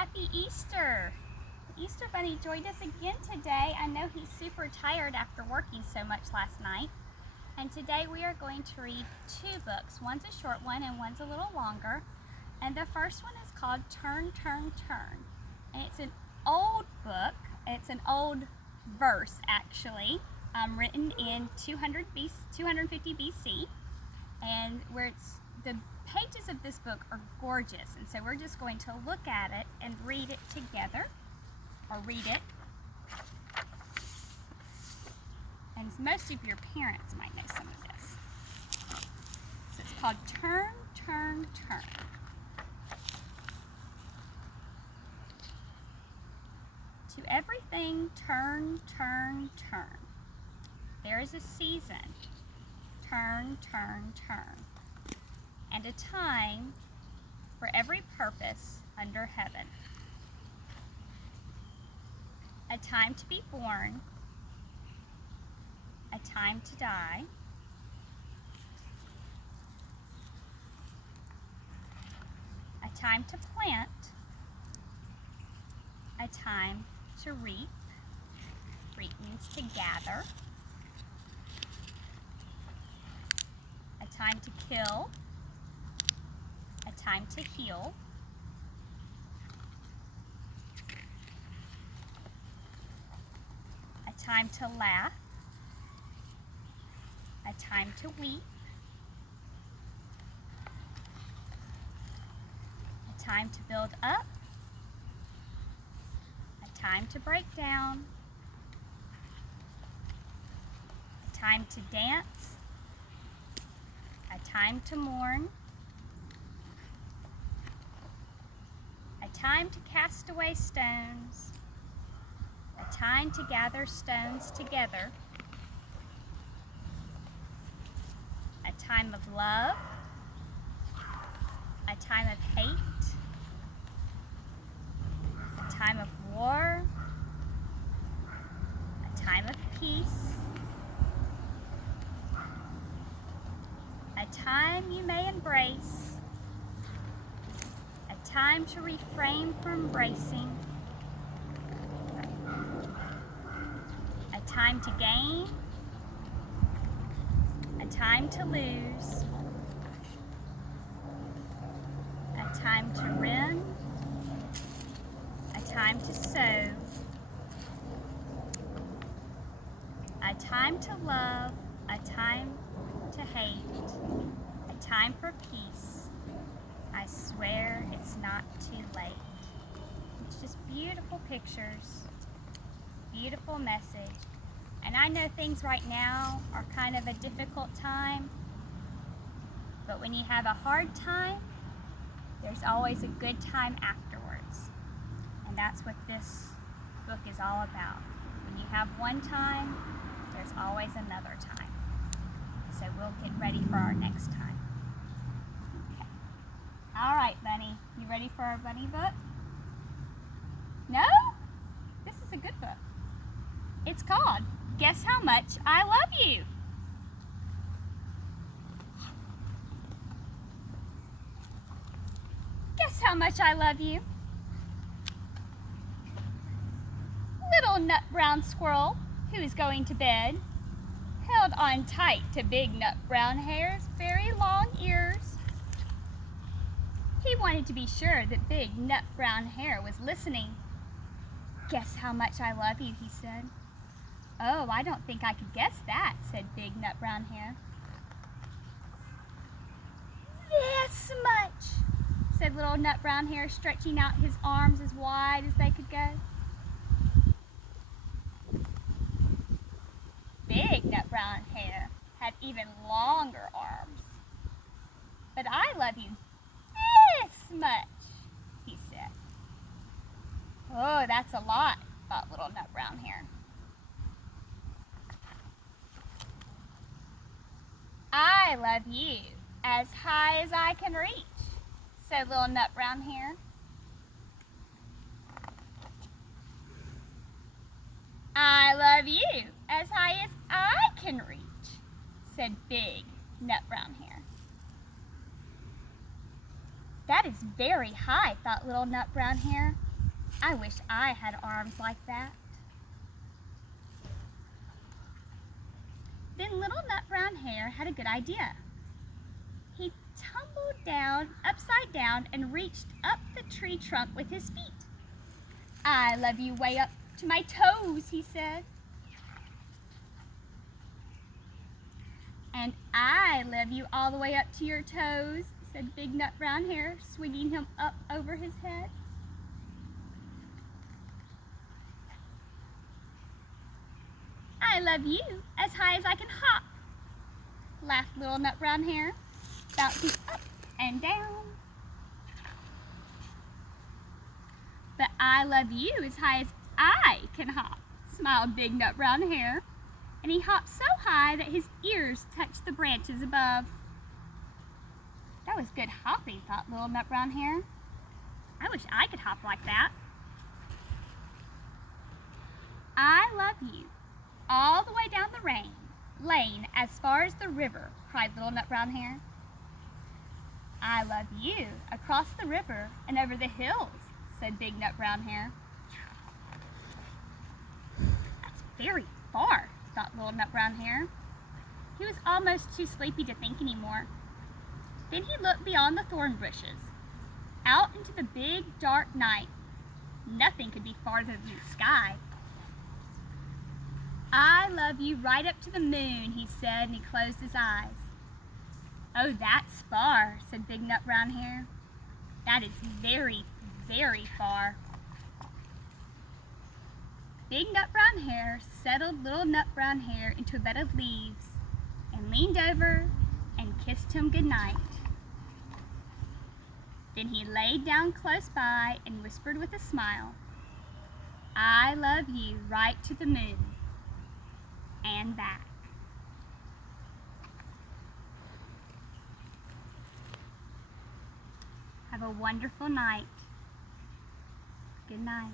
Happy Easter! The Easter Bunny joined us again today. I know he's super tired after working so much last night. And today we are going to read two books. One's a short one and one's a little longer. And the first one is called Turn, Turn, Turn. And it's an old book. It's an old verse, actually, written in 250 BC. And the pages of this book are gorgeous, and so we're just going to look at it and read it together, or read it. And most of your parents might know some of this. So it's called Turn, Turn, Turn. To everything turn, turn, turn. There is a season. Turn, turn, turn. And a time for every purpose under heaven. A time to be born, a time to die, a time to plant, a time to reap. Reap means to gather. A time to kill, a time to heal, a time to laugh, a time to weep, a time to build up, a time to break down, a time to dance, a time to mourn, a time to cast away stones, a time to gather stones together, a time of love, a time of hate, a time of war, a time of peace, a time you may embrace, a time to refrain from embracing, a time to gain, a time to lose, a time to rend, a time to sow, a time to love, a time to hate, a time for peace. I swear it's not too late. It's just beautiful pictures, beautiful message. And I know things right now are kind of a difficult time, but when you have a hard time, there's always a good time afterwards. And that's what this book is all about. When you have one time, there's always another time. So we'll get ready for our next time. Okay. All right, Bunny. You ready for our bunny book? No? This is a good book. It's called Guess How Much I Love You. Guess how much I love you. Little nut brown squirrel who is going to bed held on tight to Big Nut Brown Hare's very long ears. He wanted to be sure that Big Nut Brown Hare was listening. Guess how much I love you, he said. Oh, I don't think I could guess that, said Big Nut Brown Hare. This much, said Little Nut Brown Hare, stretching out his arms as wide as they could go. Big Nut Brown Hare had even longer arms. But I love you this much, he said. Oh, that's a lot, thought Little Nut Brown Hare. I love you as high as I can reach, said Little Nut Brown Hare. I love you as high as I can reach, said Big Nut Brown Hare. That is very high, thought Little Nut Brown Hare. I wish I had arms like that. Then Little Nut Brown Hare had a good idea. He tumbled down, upside down, and reached up the tree trunk with his feet. I love you way up to my toes, he said. And I love you all the way up to your toes, said Big Nut Brown Hare, swinging him up over his head. I love you as high as I can hop, laughed Little Nut Brown Hare, bouncing up and down. But I love you as high as I can hop, smiled Big Nut Brown Hare, and he hopped so high that his ears touched the branches above. That was good hopping, thought Little Nut Brown Hare. I wish I could hop like that. I love you all the way down the lane as far as the river, cried Little Nut Brown Hare. I love you across the river and over the hills, said Big Nut Brown Hare. That's very far, thought Little Nut Brown Hare. He was almost too sleepy to think anymore. Then he looked beyond the thorn bushes, out into the big, dark night. Nothing could be farther than the sky. I love you right up to the moon, he said, and he closed his eyes. Oh, that's far, said Big Nut Brown Hare. That is very, very far. Big Nut Brown Hare settled Little Nut Brown Hare into a bed of leaves and leaned over and kissed him good night. Then he laid down close by and whispered with a smile, I love you right to the moon and back. Have a wonderful night. Good night.